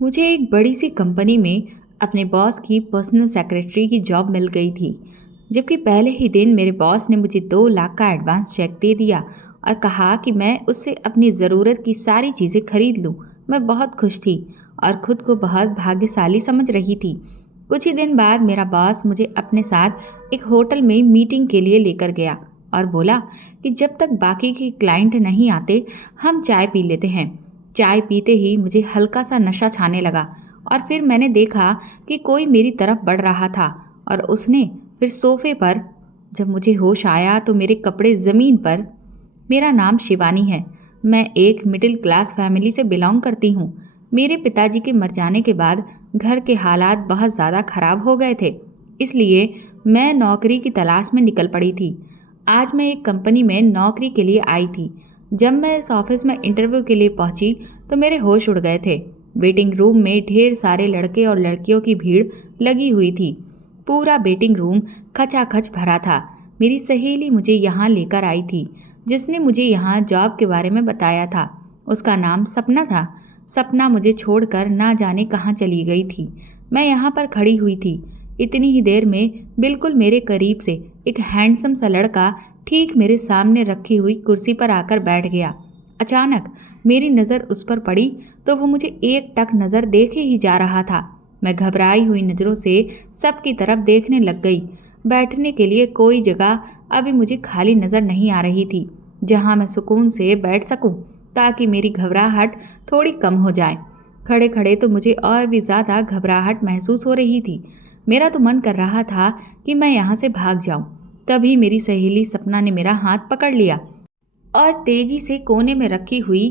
मुझे एक बड़ी सी कंपनी में अपने बॉस की पर्सनल सेक्रेटरी की जॉब मिल गई थी। जबकि पहले ही दिन मेरे बॉस ने मुझे 2 लाख का एडवांस चेक दे दिया और कहा कि मैं उससे अपनी ज़रूरत की सारी चीज़ें खरीद लूँ। मैं बहुत खुश थी और खुद को बहुत भाग्यशाली समझ रही थी। कुछ ही दिन बाद मेरा बॉस मुझे अपने साथ एक होटल में मीटिंग के लिए लेकर गया और बोला कि जब तक बाकी के क्लाइंट नहीं आते हम चाय पी लेते हैं। चाय पीते ही मुझे हल्का सा नशा छाने लगा और फिर मैंने देखा कि कोई मेरी तरफ बढ़ रहा था और उसने फिर सोफे पर। जब मुझे होश आया तो मेरे कपड़े ज़मीन पर। मेरा नाम शिवानी है। मैं एक मिडिल क्लास फैमिली से बिलोंग करती हूँ। मेरे पिताजी के मर जाने के बाद घर के हालात बहुत ज़्यादा ख़राब हो गए थे, इसलिए मैं नौकरी की तलाश में निकल पड़ी थी। आज मैं एक कंपनी में नौकरी के लिए आई थी। जब मैं इस ऑफिस में इंटरव्यू के लिए पहुंची तो मेरे होश उड़ गए थे। वेटिंग रूम में ढेर सारे लड़के और लड़कियों की भीड़ लगी हुई थी। पूरा वेटिंग रूम खचाखच भरा था। मेरी सहेली मुझे यहाँ लेकर आई थी, जिसने मुझे यहाँ जॉब के बारे में बताया था। उसका नाम सपना था। सपना मुझे छोड़कर ना जाने कहाँ चली गई थी। मैं यहाँ पर खड़ी हुई थी। इतनी ही देर में बिल्कुल मेरे करीब से एक हैंडसम सा लड़का ठीक मेरे सामने रखी हुई कुर्सी पर आकर बैठ गया। अचानक मेरी नज़र उस पर पड़ी तो वो मुझे एक टक नज़र देखे ही जा रहा था। मैं घबराई हुई नज़रों से सबकी तरफ देखने लग गई। बैठने के लिए कोई जगह अभी मुझे खाली नज़र नहीं आ रही थी, जहाँ मैं सुकून से बैठ सकूं, ताकि मेरी घबराहट थोड़ी कम हो जाए। खड़े खड़े तो मुझे और भी ज़्यादा घबराहट महसूस हो रही थी। मेरा तो मन कर रहा था कि मैं यहाँ से भाग जाऊं। तभी मेरी सहेली सपना ने मेरा हाथ पकड़ लिया और तेजी से कोने में रखी हुई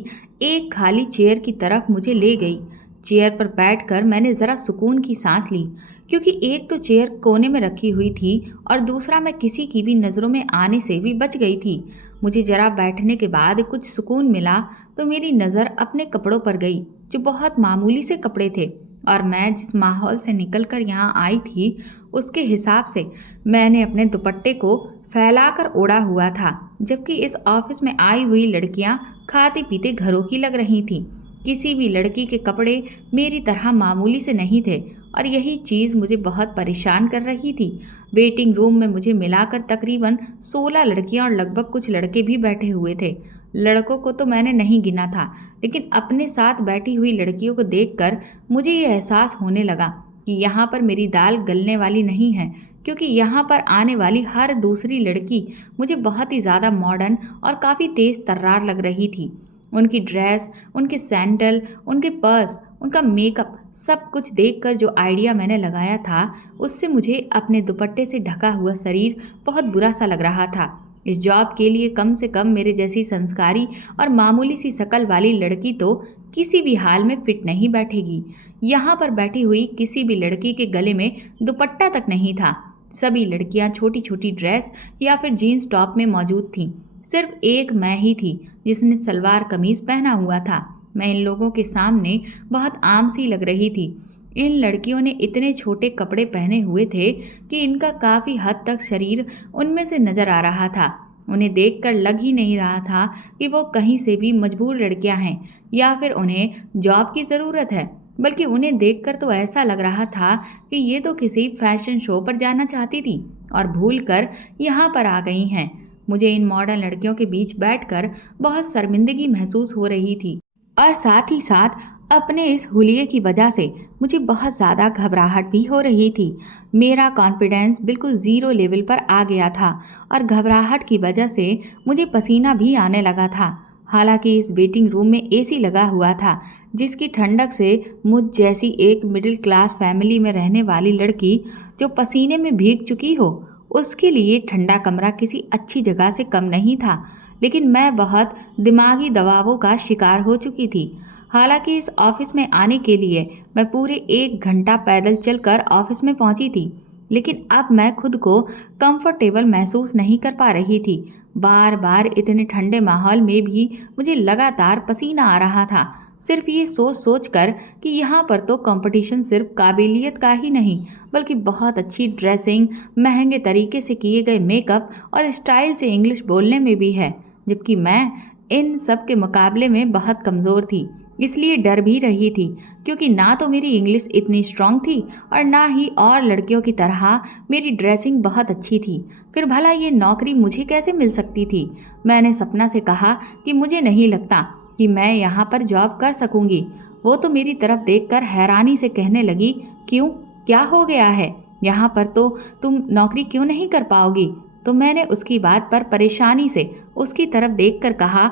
एक खाली चेयर की तरफ मुझे ले गई। चेयर पर बैठकर मैंने ज़रा सुकून की सांस ली, क्योंकि एक तो चेयर कोने में रखी हुई थी और दूसरा मैं किसी की भी नज़रों में आने से भी बच गई थी। मुझे ज़रा बैठने के बाद कुछ सुकून मिला तो मेरी नज़र अपने कपड़ों पर गई, जो बहुत मामूली से कपड़े थे। और मैं जिस माहौल से निकलकर यहाँ आई थी, उसके हिसाब से मैंने अपने दुपट्टे को फैलाकर ओढ़ा हुआ था, जबकि इस ऑफिस में आई हुई लड़कियां खाते पीते घरों की लग रही थीं। किसी भी लड़की के कपड़े मेरी तरह मामूली से नहीं थे और यही चीज़ मुझे बहुत परेशान कर रही थी। वेटिंग रूम में मुझे मिलाकर तकरीबन 16 लड़कियां और लगभग कुछ लड़के भी बैठे हुए थे। लड़कों को तो मैंने नहीं गिना था, लेकिन अपने साथ बैठी हुई लड़कियों को देखकर मुझे ये एहसास होने लगा कि यहाँ पर मेरी दाल गलने वाली नहीं है, क्योंकि यहाँ पर आने वाली हर दूसरी लड़की मुझे बहुत ही ज़्यादा मॉडर्न और काफ़ी तेज़ तर्रार लग रही थी। उनकी ड्रेस, उनके सैंडल, उनके पर्स, उनका मेकअप, सब कुछ देखकर जो आइडिया मैंने लगाया था, उससे मुझे अपने दुपट्टे से ढका हुआ शरीर बहुत बुरा सा लग रहा था। इस जॉब के लिए कम से कम मेरे जैसी संस्कारी और मामूली सी शकल वाली लड़की तो किसी भी हाल में फिट नहीं बैठेगी। यहाँ पर बैठी हुई किसी भी लड़की के गले में दुपट्टा तक नहीं था। सभी लड़कियां छोटी छोटी ड्रेस या फिर जीन्स टॉप में मौजूद थीं। सिर्फ एक मैं ही थी जिसने सलवार कमीज पहना हुआ था। मैं इन लोगों के सामने बहुत आम सी लग रही थी। इन लड़कियों ने इतने छोटे कपड़े पहने हुए थे कि इनका काफ़ी हद तक शरीर उनमें से नजर आ रहा था। उन्हें देखकर लग ही नहीं रहा था कि वो कहीं से भी मजबूर लड़कियां हैं या फिर उन्हें जॉब की ज़रूरत है, बल्कि उन्हें देखकर तो ऐसा लग रहा था कि ये तो किसी फैशन शो पर जाना चाहती थी और भूलकर यहाँ पर आ गई हैं। मुझे इन मॉडर्न लड़कियों के बीच बैठकर बहुत शर्मिंदगी महसूस हो रही थी और साथ ही साथ अपने इस हुलिये की वजह से मुझे बहुत ज़्यादा घबराहट भी हो रही थी। मेरा कॉन्फिडेंस बिल्कुल ज़ीरो लेवल पर आ गया था और घबराहट की वजह से मुझे पसीना भी आने लगा था। हालांकि इस वेटिंग रूम में एसी लगा हुआ था, जिसकी ठंडक से मुझ जैसी एक मिडिल क्लास फैमिली में रहने वाली लड़की जो पसीने में भीग चुकी हो, उसके लिए ठंडा कमरा किसी अच्छी जगह से कम नहीं था। लेकिन मैं बहुत दिमागी दबावों का शिकार हो चुकी थी। हालांकि इस ऑफिस में आने के लिए मैं पूरे 1 घंटा पैदल चलकर ऑफिस में पहुंची थी, लेकिन अब मैं खुद को कंफर्टेबल महसूस नहीं कर पा रही थी। बार बार इतने ठंडे माहौल में भी मुझे लगातार पसीना आ रहा था, सिर्फ ये सोच सोच कर कि यहाँ पर तो कंपटीशन सिर्फ काबिलियत का ही नहीं, बल्कि बहुत अच्छी ड्रेसिंग, महंगे तरीके से किए गए मेकअप और स्टाइल से इंग्लिश बोलने में भी है, जबकि मैं इन सब के मुकाबले में बहुत कमज़ोर थी। इसलिए डर भी रही थी, क्योंकि ना तो मेरी इंग्लिश इतनी स्ट्रांग थी और ना ही और लड़कियों की तरह मेरी ड्रेसिंग बहुत अच्छी थी। फिर भला ये नौकरी मुझे कैसे मिल सकती थी? मैंने सपना से कहा कि मुझे नहीं लगता कि मैं यहाँ पर जॉब कर सकूंगी। वो तो मेरी तरफ देखकर हैरानी से कहने लगी, क्यों, क्या हो गया है? यहाँ पर तो तुम नौकरी क्यों नहीं कर पाओगी? तो मैंने उसकी बात पर परेशानी से उसकी तरफ देखकर कहा,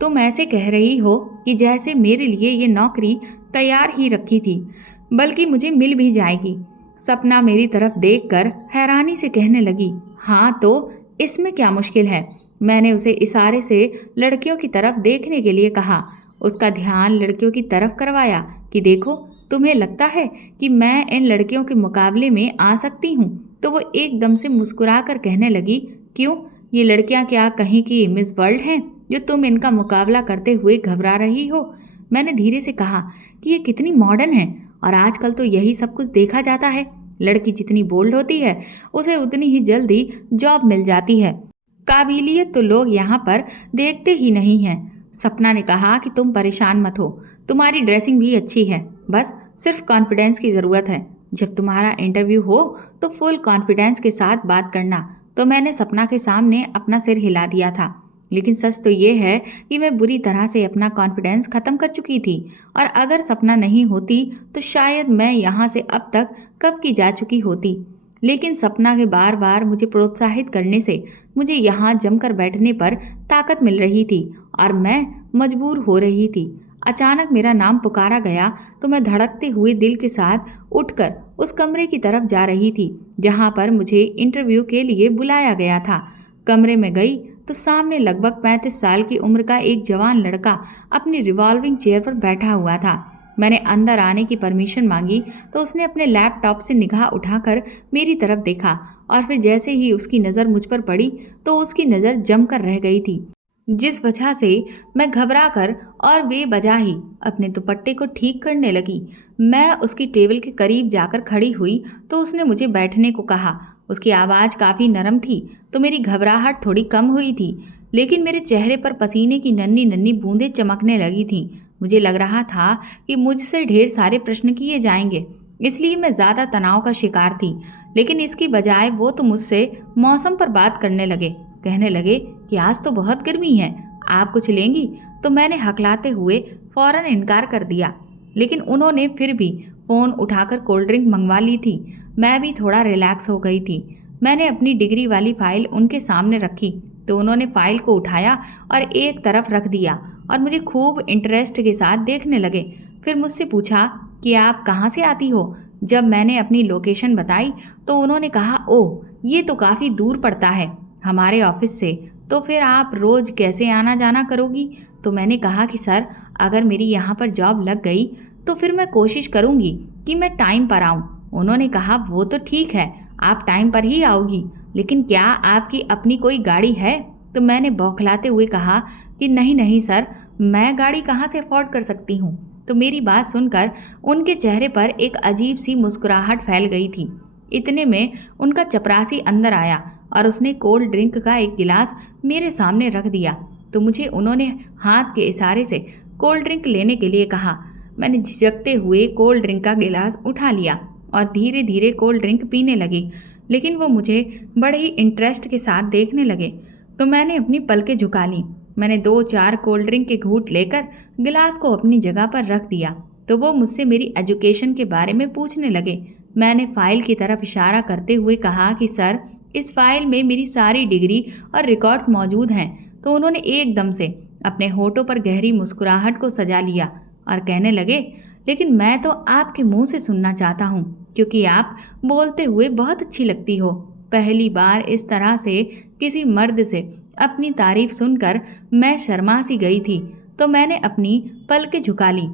तुम ऐसे कह रही हो कि जैसे मेरे लिए ये नौकरी तैयार ही रखी थी, बल्कि मुझे मिल भी जाएगी। सपना मेरी तरफ देखकर हैरानी से कहने लगी, हाँ तो इसमें क्या मुश्किल है? मैंने उसे इशारे से लड़कियों की तरफ देखने के लिए कहा। उसका ध्यान लड़कियों की तरफ करवाया कि देखो, तुम्हें लगता है कि मैं इन लड़कियों के मुकाबले में आ सकती हूँ? तो वो एकदम से मुस्कुरा कर कहने लगी, क्यों, ये लड़कियाँ क्या कहीं की मिस वर्ल्ड हैं जो तुम इनका मुकाबला करते हुए घबरा रही हो? मैंने धीरे से कहा कि ये कितनी मॉडर्न है और आजकल तो यही सब कुछ देखा जाता है। लड़की जितनी बोल्ड होती है उसे उतनी ही जल्दी जॉब मिल जाती है। काबिलियत तो लोग यहाँ पर देखते ही नहीं हैं। सपना ने कहा कि तुम परेशान मत हो, तुम्हारी ड्रेसिंग भी अच्छी है, बस सिर्फ कॉन्फिडेंस की ज़रूरत है। जब तुम्हारा इंटरव्यू हो तो फुल कॉन्फिडेंस के साथ बात करना। तो मैंने सपना के सामने अपना सिर हिला दिया था। लेकिन सच तो ये है कि मैं बुरी तरह से अपना कॉन्फिडेंस ख़त्म कर चुकी थी, और अगर सपना नहीं होती तो शायद मैं यहाँ से अब तक कब की जा चुकी होती। लेकिन सपना के बार बार मुझे प्रोत्साहित करने से मुझे यहाँ जमकर बैठने पर ताकत मिल रही थी और मैं मजबूर हो रही थी। अचानक मेरा नाम पुकारा गया तो मैं धड़कते हुए दिल के साथ उठकर उस कमरे की तरफ जा रही थी जहाँ पर मुझे इंटरव्यू के लिए बुलाया गया था। कमरे में गई तो सामने लगभग 35 साल की उम्र का एक जवान लड़का अपनी रिवॉल्विंग चेयर पर बैठा हुआ था। मैंने अंदर आने की परमिशन मांगी तो उसने अपने लैपटॉप से निगाह उठाकर मेरी तरफ देखा, और फिर जैसे ही उसकी नज़र मुझ पर पड़ी तो उसकी नज़र जमकर रह गई थी, जिस वजह से मैं घबरा कर और बेवजह ही अपने दुपट्टे को ठीक करने लगी। मैं उसकी टेबल के करीब जाकर खड़ी हुई तो उसने मुझे बैठने को कहा। उसकी आवाज़ काफ़ी नरम थी तो मेरी घबराहट थोड़ी कम हुई थी, लेकिन मेरे चेहरे पर पसीने की नन्ही नन्ही बूंदें चमकने लगी थीं। मुझे लग रहा था कि मुझसे ढेर सारे प्रश्न किए जाएंगे, इसलिए मैं ज़्यादा तनाव का शिकार थी। लेकिन इसकी बजाय वो तो मुझसे मौसम पर बात करने लगे। कहने लगे कि आज तो बहुत गर्मी है, आप कुछ लेंगी? तो मैंने हकलाते हुए फ़ौरन इनकार कर दिया, लेकिन उन्होंने फिर भी फ़ोन उठाकर कोल्ड ड्रिंक मंगवा ली थी। मैं भी थोड़ा रिलैक्स हो गई थी। मैंने अपनी डिग्री वाली फ़ाइल उनके सामने रखी तो उन्होंने फ़ाइल को उठाया और एक तरफ रख दिया और मुझे खूब इंटरेस्ट के साथ देखने लगे। फिर मुझसे पूछा कि आप कहाँ से आती हो? जब मैंने अपनी लोकेशन बताई तो उन्होंने कहा, ओह, ये तो काफ़ी दूर पड़ता है हमारे ऑफिस से, तो फिर आप रोज़ कैसे आना जाना करोगी? तो मैंने कहा कि सर, अगर मेरी यहाँ पर जॉब लग गई तो फिर मैं कोशिश करूँगी कि मैं टाइम पर आऊँ। उन्होंने कहा, वो तो ठीक है, आप टाइम पर ही आओगी, लेकिन क्या आपकी अपनी कोई गाड़ी है? तो मैंने बौखलाते हुए कहा कि नहीं नहीं सर, मैं गाड़ी कहाँ से अफोर्ड कर सकती हूँ। तो मेरी बात सुनकर उनके चेहरे पर एक अजीब सी मुस्कुराहट फैल गई थी। इतने में उनका चपरासी अंदर आया और उसने कोल्ड ड्रिंक का एक गिलास मेरे सामने रख दिया। तो मुझे उन्होंने हाथ के इशारे से कोल्ड ड्रिंक लेने के लिए कहा। मैंने झिझकते हुए कोल्ड ड्रिंक का गिलास उठा लिया और धीरे धीरे कोल्ड ड्रिंक पीने लगी, लेकिन वो मुझे बड़े ही इंटरेस्ट के साथ देखने लगे। तो मैंने अपनी पलकें झुका लीं। मैंने 2-4 कोल्ड ड्रिंक के घूंट लेकर गिलास को अपनी जगह पर रख दिया तो वो मुझसे मेरी एजुकेशन के बारे में पूछने लगे। मैंने फ़ाइल की तरफ इशारा करते हुए कहा कि सर, इस फाइल में मेरी सारी डिग्री और रिकॉर्ड्स मौजूद हैं। तो उन्होंने एकदम से अपने होठों पर गहरी मुस्कुराहट को सजा लिया और कहने लगे, लेकिन मैं तो आपके मुंह से सुनना चाहता हूँ, क्योंकि आप बोलते हुए बहुत अच्छी लगती हो। पहली बार इस तरह से किसी मर्द से अपनी तारीफ सुनकर मैं शर्मा सी गई थी। तो मैंने अपनी पलकें झुका ली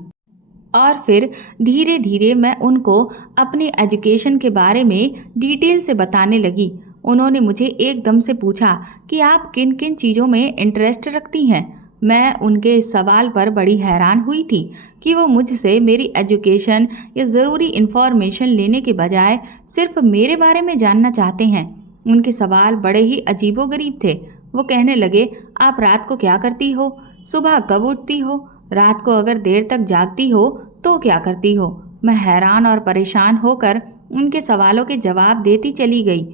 और फिर धीरे धीरे मैं उनको अपनी एजुकेशन के बारे में डिटेल से बताने लगी। उन्होंने मुझे एकदम से पूछा कि आप किन किन चीज़ों में इंटरेस्ट रखती हैं। मैं उनके इस सवाल पर बड़ी हैरान हुई थी कि वो मुझसे मेरी एजुकेशन या ज़रूरी इन्फॉर्मेशन लेने के बजाय सिर्फ मेरे बारे में जानना चाहते हैं। उनके सवाल बड़े ही अजीबोगरीब थे। वो कहने लगे, आप रात को क्या करती हो? सुबह कब उठती हो? रात को अगर देर तक जागती हो तो क्या करती हो? मैं हैरान और परेशान होकर उनके सवालों के जवाब देती चली गई।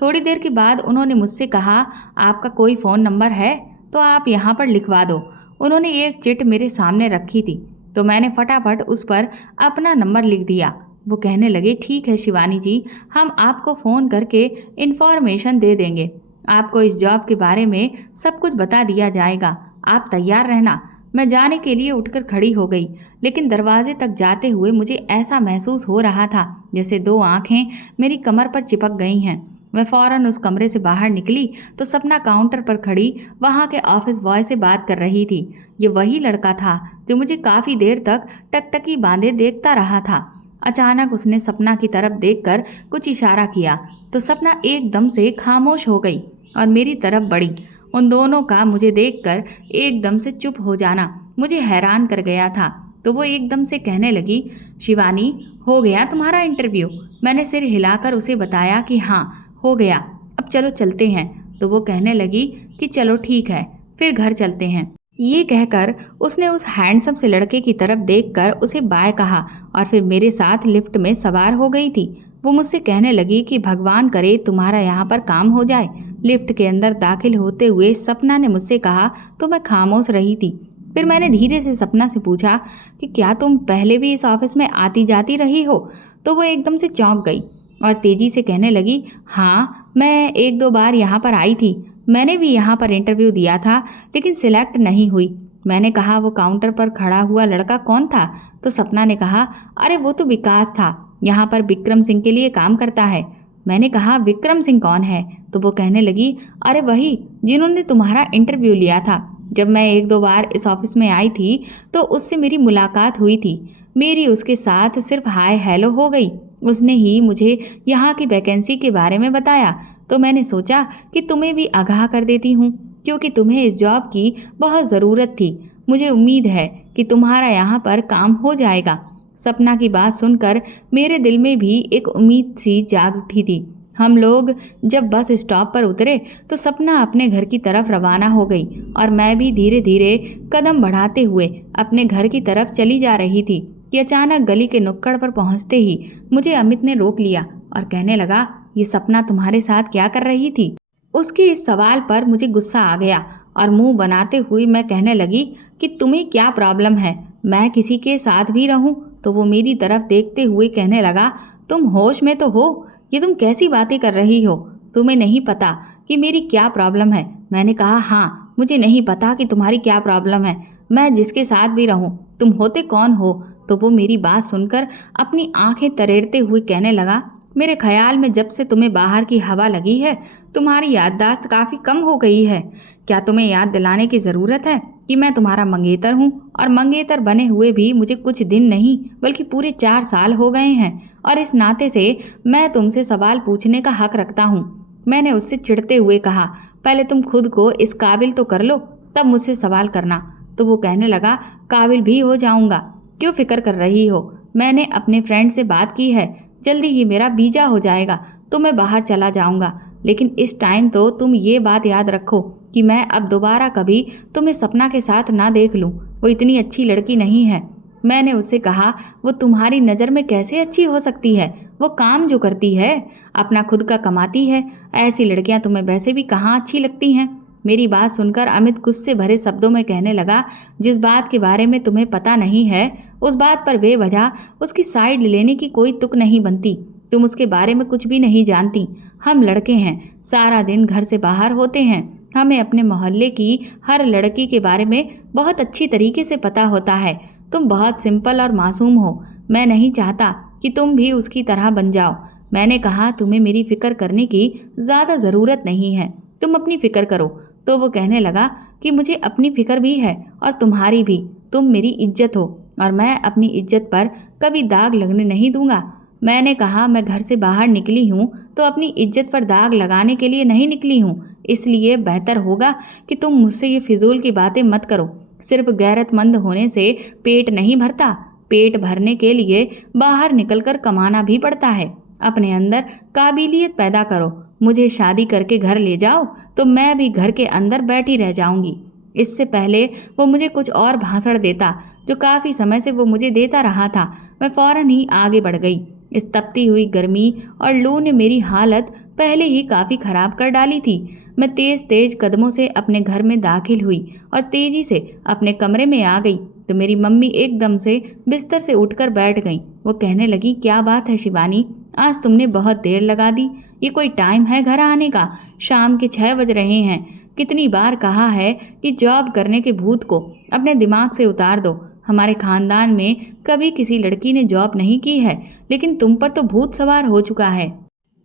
थोड़ी देर के बाद उन्होंने मुझसे कहा, आपका कोई फ़ोन नंबर है तो आप यहाँ पर लिखवा दो। उन्होंने एक चिट मेरे सामने रखी थी तो मैंने फटाफट उस पर अपना नंबर लिख दिया। वो कहने लगे, ठीक है शिवानी जी, हम आपको फ़ोन करके इन्फॉर्मेशन दे देंगे। आपको इस जॉब के बारे में सब कुछ बता दिया जाएगा। आप तैयार रहना। मैं जाने के लिए उठकर खड़ी हो गई, लेकिन दरवाजे तक जाते हुए मुझे ऐसा महसूस हो रहा था जैसे दो आंखें मेरी कमर पर चिपक गई हैं। मैं फौरन उस कमरे से बाहर निकली तो सपना काउंटर पर खड़ी वहाँ के ऑफिस बॉय से बात कर रही थी। ये वही लड़का था जो मुझे काफ़ी देर तक टकटकी बांधे देखता रहा था। अचानक उसने सपना की तरफ देखकर कुछ इशारा किया तो सपना एकदम से खामोश हो गई और मेरी तरफ बढ़ी। उन दोनों का मुझे देखकर एकदम से चुप हो जाना मुझे हैरान कर गया था। तो वो एकदम से कहने लगी, शिवानी, हो गया तुम्हारा इंटरव्यू? मैंने सिर हिलाकर उसे बताया कि हाँ, हो गया, अब चलो चलते हैं। तो वो कहने लगी कि चलो ठीक है, फिर घर चलते हैं। ये कहकर उसने उस हैंडसम से लड़के की तरफ देखकर उसे बाय कहा और फिर मेरे साथ लिफ्ट में सवार हो गई थी। वो मुझसे कहने लगी कि भगवान करे तुम्हारा यहाँ पर काम हो जाए। लिफ्ट के अंदर दाखिल होते हुए सपना ने मुझसे कहा तो मैं खामोश रही थी। फिर मैंने धीरे से सपना से पूछा कि क्या तुम पहले भी इस ऑफिस में आती जाती रही हो? तो वो एकदम से चौंक गई और तेजी से कहने लगी, हाँ, मैं एक दो बार यहाँ पर आई थी। मैंने भी यहाँ पर इंटरव्यू दिया था लेकिन सिलेक्ट नहीं हुई। मैंने कहा, वो काउंटर पर खड़ा हुआ लड़का कौन था? तो सपना ने कहा, अरे वो तो विकास था, यहाँ पर विक्रम सिंह के लिए काम करता है। मैंने कहा, विक्रम सिंह कौन है? तो वो कहने लगी, अरे वही जिन्होंने तुम्हारा इंटरव्यू लिया था। जब मैं एक दो बार इस ऑफिस में आई थी तो उससे मेरी मुलाकात हुई थी। मेरी उसके साथ सिर्फ हाय हेलो हो गई। उसने ही मुझे यहाँ की वैकेंसी के बारे में बताया तो मैंने सोचा कि तुम्हें भी आगाह कर देती हूँ, क्योंकि तुम्हें इस जॉब की बहुत ज़रूरत थी। मुझे उम्मीद है कि तुम्हारा यहाँ पर काम हो जाएगा। सपना की बात सुनकर मेरे दिल में भी एक उम्मीद सी जाग उठी थी। हम लोग जब बस स्टॉप पर उतरे तो सपना अपने घर की तरफ रवाना हो गई और मैं भी धीरे धीरे कदम बढ़ाते हुए अपने घर की तरफ चली जा रही थी कि अचानक गली के नुक्कड़ पर पहुंचते ही मुझे अमित ने रोक लिया और कहने लगा, ये सपना तुम्हारे साथ क्या कर रही थी? उसके इस सवाल पर मुझे गुस्सा आ गया और मुंह बनाते हुए मैं कहने लगी कि तुम्हें क्या प्रॉब्लम है, मैं किसी के साथ भी रहूं? तो वो मेरी तरफ देखते हुए कहने लगा, तुम होश में तो हो? ये तुम कैसी बातें कर रही हो? तुम्हें नहीं पता कि मेरी क्या प्रॉब्लम है? मैंने कहा, हाँ, मुझे नहीं पता कि तुम्हारी क्या प्रॉब्लम है। मैं जिसके साथ भी रहूं, तुम होते कौन हो? तो वो मेरी बात सुनकर अपनी आंखें तरेड़ते हुए कहने लगा, मेरे ख्याल में जब से तुम्हें बाहर की हवा लगी है तुम्हारी याददाश्त काफ़ी कम हो गई है। क्या तुम्हें याद दिलाने की ज़रूरत है कि मैं तुम्हारा मंगेतर हूँ? और मंगेतर बने हुए भी मुझे कुछ दिन नहीं बल्कि पूरे 4 साल हो गए हैं और इस नाते से मैं तुमसे सवाल पूछने का हक रखता हूँ। मैंने उससे चिढ़ते हुए कहा, पहले तुम खुद को इस काबिल तो कर लो, तब मुझसे सवाल करना। तो वो कहने लगा, काबिल भी हो जाऊँगा, क्यों फिक्र कर रही हो? मैंने अपने फ्रेंड से बात की है, जल्दी ही मेरा वीज़ा हो जाएगा तो मैं बाहर चला जाऊंगा। लेकिन इस टाइम तो तुम ये बात याद रखो कि मैं अब दोबारा कभी तुम्हें सपना के साथ ना देख लूं। वो इतनी अच्छी लड़की नहीं है। मैंने उससे कहा, वो तुम्हारी नज़र में कैसे अच्छी हो सकती है? वो काम जो करती है अपना खुद का कमाती है। ऐसी लड़कियां तुम्हें वैसे भी कहाँ अच्छी लगती हैं? मेरी बात सुनकर अमित गुस्से भरे शब्दों में कहने लगा, जिस बात के बारे में तुम्हें पता नहीं है उस बात पर बेवजह उसकी साइड लेने की कोई तुक नहीं बनती। तुम उसके बारे में कुछ भी नहीं जानती। हम लड़के हैं, सारा दिन घर से बाहर होते हैं, हमें अपने मोहल्ले की हर लड़की के बारे में बहुत अच्छी तरीके से पता होता है। तुम बहुत सिंपल और मासूम हो। मैं नहीं चाहता कि तुम भी उसकी तरह बन जाओ। मैंने कहा, तुम्हें मेरी फ़िक्र करने की ज़्यादा ज़रूरत नहीं है, तुम अपनी फ़िक्र करो। तो वो कहने लगा कि मुझे अपनी फ़िक्र भी है और तुम्हारी भी। तुम मेरी इज्जत हो और मैं अपनी इज्जत पर कभी दाग लगने नहीं दूंगा। मैंने कहा, मैं घर से बाहर निकली हूँ तो अपनी इज्जत पर दाग लगाने के लिए नहीं निकली हूँ। इसलिए बेहतर होगा कि तुम मुझसे ये फिजूल की बातें मत करो। सिर्फ गैरतमंद होने से पेट नहीं भरता, पेट भरने के लिए बाहर निकलकर कमाना भी पड़ता है। अपने अंदर काबिलियत पैदा करो। मुझे शादी करके घर ले जाओ तो मैं भी घर के अंदर बैठी रह जाऊंगी। इससे पहले वो मुझे कुछ और भाषण देता जो काफ़ी समय से वो मुझे देता रहा था, मैं फ़ौरन ही आगे बढ़ गई। इस तपती हुई गर्मी और लू ने मेरी हालत पहले ही काफ़ी ख़राब कर डाली थी। मैं तेज़ तेज़ कदमों से अपने घर में दाखिल हुई और तेज़ी से अपने कमरे में आ गई तो मेरी मम्मी एकदम से बिस्तर से उठकर बैठ गईं। वो कहने लगी, क्या बात है शिवानी, आज तुमने बहुत देर लगा दी। ये कोई टाइम है घर आने का? शाम के 6 बज रहे हैं। कितनी बार कहा है कि जॉब करने के भूत को अपने दिमाग से उतार दो। हमारे खानदान में कभी किसी लड़की ने जॉब नहीं की है, लेकिन तुम पर तो भूत सवार हो चुका है।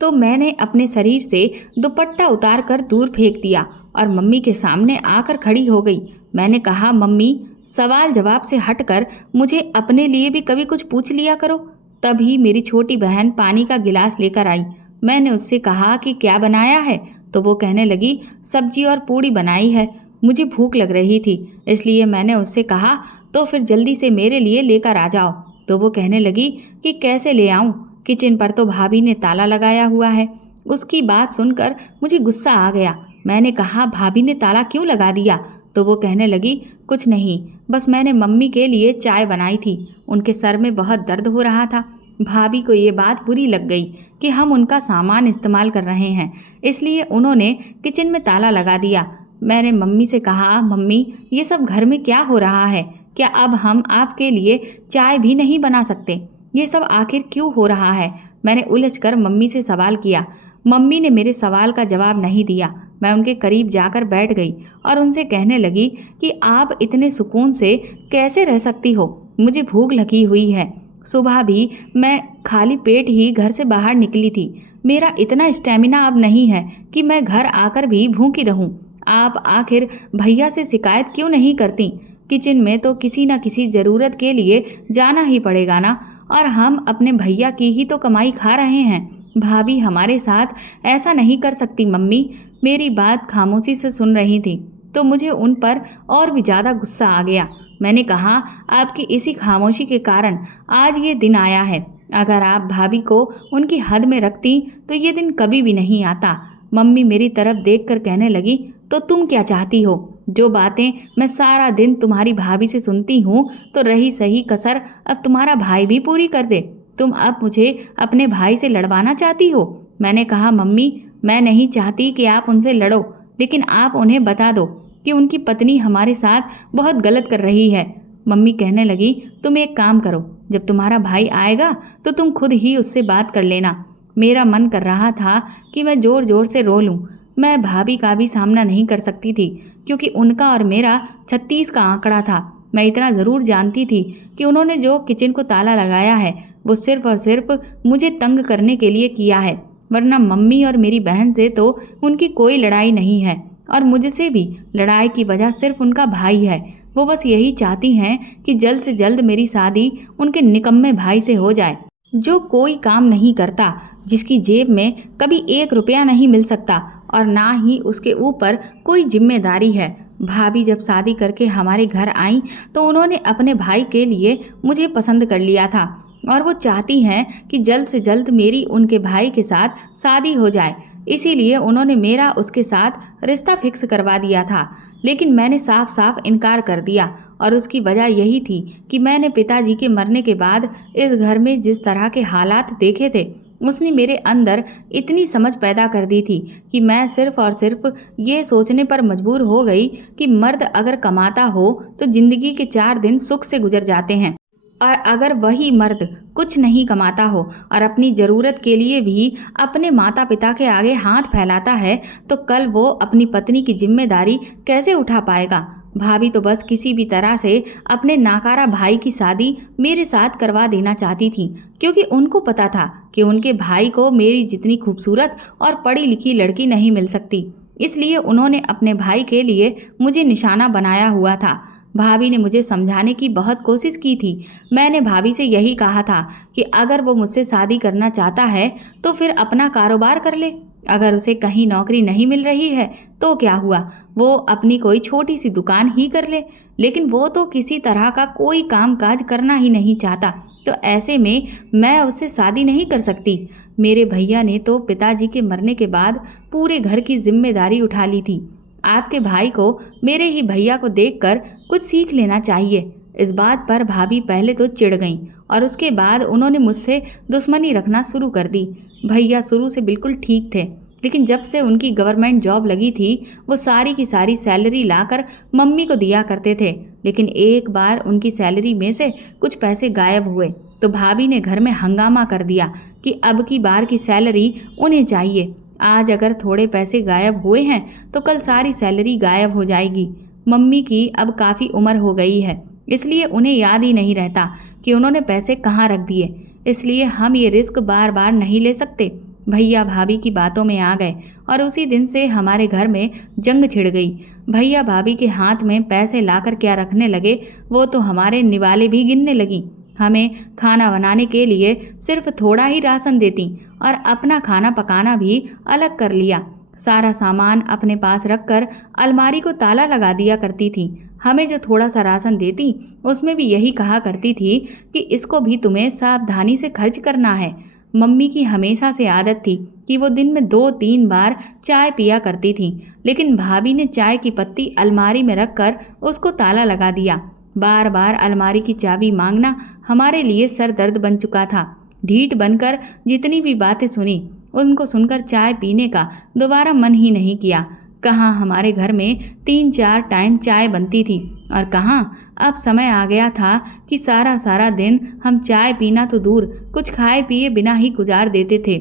तो मैंने अपने शरीर से दुपट्टा उतार कर दूर फेंक दिया और मम्मी के सामने आकर खड़ी हो गई। मैंने कहा, मम्मी, सवाल जवाब से हटकर मुझे अपने लिए भी कभी कुछ पूछ लिया करो। तभी मेरी छोटी बहन पानी का गिलास लेकर आई। मैंने उससे कहा कि क्या बनाया है, तो वो कहने लगी, सब्जी और पूड़ी बनाई है। मुझे भूख लग रही थी, इसलिए मैंने उससे कहा, तो फिर जल्दी से मेरे लिए लेकर आ जाओ। तो वो कहने लगी कि कैसे ले आऊं, किचन पर तो भाभी ने ताला लगाया हुआ है। उसकी बात सुनकर मुझे गुस्सा आ गया। मैंने कहा, भाभी ने ताला क्यों लगा दिया? तो वो कहने लगी, कुछ नहीं, बस मैंने मम्मी के लिए चाय बनाई थी। उनके सर में बहुत दर्द हो रहा था। भाभी को ये बात बुरी लग गई कि हम उनका सामान इस्तेमाल कर रहे हैं, इसलिए उन्होंने किचन में ताला लगा दिया। मैंने मम्मी से कहा, मम्मी, ये सब घर में क्या हो रहा है? क्या अब हम आपके लिए चाय भी नहीं बना सकते? ये सब आखिर क्यों हो रहा है? मैंने उलझकर मम्मी से सवाल किया। मम्मी ने मेरे सवाल का जवाब नहीं दिया। मैं उनके करीब जाकर बैठ गई और उनसे कहने लगी कि आप इतने सुकून से कैसे रह सकती हो? मुझे भूख लगी हुई है। सुबह भी मैं खाली पेट ही घर से बाहर निकली थी। मेरा इतना स्टेमिना अब नहीं है कि मैं घर आकर भी भूखी रहूं। आप आखिर भैया से शिकायत क्यों नहीं करती? किचन में तो किसी न किसी ज़रूरत के लिए जाना ही पड़ेगा ना, और हम अपने भैया की ही तो कमाई खा रहे हैं। भाभी हमारे साथ ऐसा नहीं कर सकती। मम्मी मेरी बात खामोशी से सुन रही थी, तो मुझे उन पर और भी ज़्यादा गुस्सा आ गया। मैंने कहा, आपकी इसी खामोशी के कारण आज ये दिन आया है। अगर आप भाभी को उनकी हद में रखती तो ये दिन कभी भी नहीं आता। मम्मी मेरी तरफ देखकर कहने लगी, तो तुम क्या चाहती हो? जो बातें मैं सारा दिन तुम्हारी भाभी से सुनती हूँ, तो रही सही कसर अब तुम्हारा भाई भी पूरी कर दे। तुम अब मुझे अपने भाई से लड़वाना चाहती हो? मैंने कहा, मम्मी, मैं नहीं चाहती कि आप उनसे लड़ो, लेकिन आप उन्हें बता दो कि उनकी पत्नी हमारे साथ बहुत गलत कर रही है। मम्मी कहने लगी, तुम एक काम करो, जब तुम्हारा भाई आएगा तो तुम खुद ही उससे बात कर लेना। मेरा मन कर रहा था कि मैं ज़ोर ज़ोर से रो लूँ। मैं भाभी का भी सामना नहीं कर सकती थी, क्योंकि उनका और मेरा 36 का आंकड़ा था। मैं इतना ज़रूर जानती थी कि उन्होंने जो किचन को ताला लगाया है वो सिर्फ़ और सिर्फ मुझे तंग करने के लिए किया है, वरना मम्मी और मेरी बहन से तो उनकी कोई लड़ाई नहीं है, और मुझसे भी लड़ाई की वजह सिर्फ उनका भाई है। वो बस यही चाहती हैं कि जल्द से जल्द मेरी शादी उनके निकम्मे भाई से हो जाए, जो कोई काम नहीं करता, जिसकी जेब में कभी 1 रुपया नहीं मिल सकता और ना ही उसके ऊपर कोई जिम्मेदारी है। भाभी जब शादी करके हमारे घर आई तो उन्होंने अपने भाई के लिए मुझे पसंद कर लिया था, और वो चाहती हैं कि जल्द से जल्द मेरी उनके भाई के साथ शादी हो जाए। इसीलिए उन्होंने मेरा उसके साथ रिश्ता फिक्स करवा दिया था, लेकिन मैंने साफ साफ इनकार कर दिया, और उसकी वजह यही थी कि मैंने पिताजी के मरने के बाद इस घर में जिस तरह के हालात देखे थे, उसने मेरे अंदर इतनी समझ पैदा कर दी थी कि मैं सिर्फ और सिर्फ ये सोचने पर मजबूर हो गई कि मर्द अगर कमाता हो तो ज़िंदगी के 4 दिन सुख से गुजर जाते हैं, और अगर वही मर्द कुछ नहीं कमाता हो और अपनी ज़रूरत के लिए भी अपने माता पिता के आगे हाथ फैलाता है, तो कल वो अपनी पत्नी की जिम्मेदारी कैसे उठा पाएगा? भाभी तो बस किसी भी तरह से अपने नाकारा भाई की शादी मेरे साथ करवा देना चाहती थी, क्योंकि उनको पता था कि उनके भाई को मेरी जितनी खूबसूरत और पढ़ी लिखी लड़की नहीं मिल सकती। इसलिए उन्होंने अपने भाई के लिए मुझे निशाना बनाया हुआ था। भाभी ने मुझे समझाने की बहुत कोशिश की थी। मैंने भाभी से यही कहा था कि अगर वो मुझसे शादी करना चाहता है तो फिर अपना कारोबार कर ले। अगर उसे कहीं नौकरी नहीं मिल रही है तो क्या हुआ, वो अपनी कोई छोटी सी दुकान ही कर ले। लेकिन वो तो किसी तरह का कोई काम काज करना ही नहीं चाहता, तो ऐसे में मैं उससे शादी नहीं कर सकती। मेरे भैया ने तो पिताजी के मरने के बाद पूरे घर की जिम्मेदारी उठा ली थी। आपके भाई को मेरे ही भैया को देखकर कुछ सीख लेना चाहिए। इस बात पर भाभी पहले तो चिढ़ गईं और उसके बाद उन्होंने मुझसे दुश्मनी रखना शुरू कर दी। भैया शुरू से बिल्कुल ठीक थे, लेकिन जब से उनकी गवर्नमेंट जॉब लगी थी वो सारी की सारी सैलरी लाकर मम्मी को दिया करते थे। लेकिन एक बार उनकी सैलरी में से कुछ पैसे गायब हुए तो भाभी ने घर में हंगामा कर दिया कि अब की बार की सैलरी उन्हें चाहिए। आज अगर थोड़े पैसे गायब हुए हैं तो कल सारी सैलरी गायब हो जाएगी। मम्मी की अब काफ़ी उम्र हो गई है, इसलिए उन्हें याद ही नहीं रहता कि उन्होंने पैसे कहाँ रख दिए। इसलिए हम ये रिस्क बार बार नहीं ले सकते। भैया भाभी की बातों में आ गए और उसी दिन से हमारे घर में जंग छिड़ गई। भैया भाभी के हाथ में पैसे लाकर क्या रखने लगे, वो तो हमारे निवाले भी गिनने लगी। हमें खाना बनाने के लिए सिर्फ थोड़ा ही राशन देती और अपना खाना पकाना भी अलग कर लिया। सारा सामान अपने पास रखकर अलमारी को ताला लगा दिया करती थी। हमें जो थोड़ा सा राशन देती उसमें भी यही कहा करती थी कि इसको भी तुम्हें सावधानी से खर्च करना है। मम्मी की हमेशा से आदत थी कि वो दिन में 2-3 बार चाय पिया करती थी, लेकिन भाभी ने चाय की पत्ती अलमारी में रखकर उसको ताला लगा दिया। बार बार अलमारी की चाबी मांगना हमारे लिए सर दर्द बन चुका था। ढीठ बनकर जितनी भी बातें सुनी उनको सुनकर चाय पीने का दोबारा मन ही नहीं किया। कहाँ हमारे घर में 3-4 टाइम चाय बनती थी और कहाँ अब समय आ गया था कि सारा सारा दिन हम चाय पीना तो दूर कुछ खाए पिए बिना ही गुजार देते थे।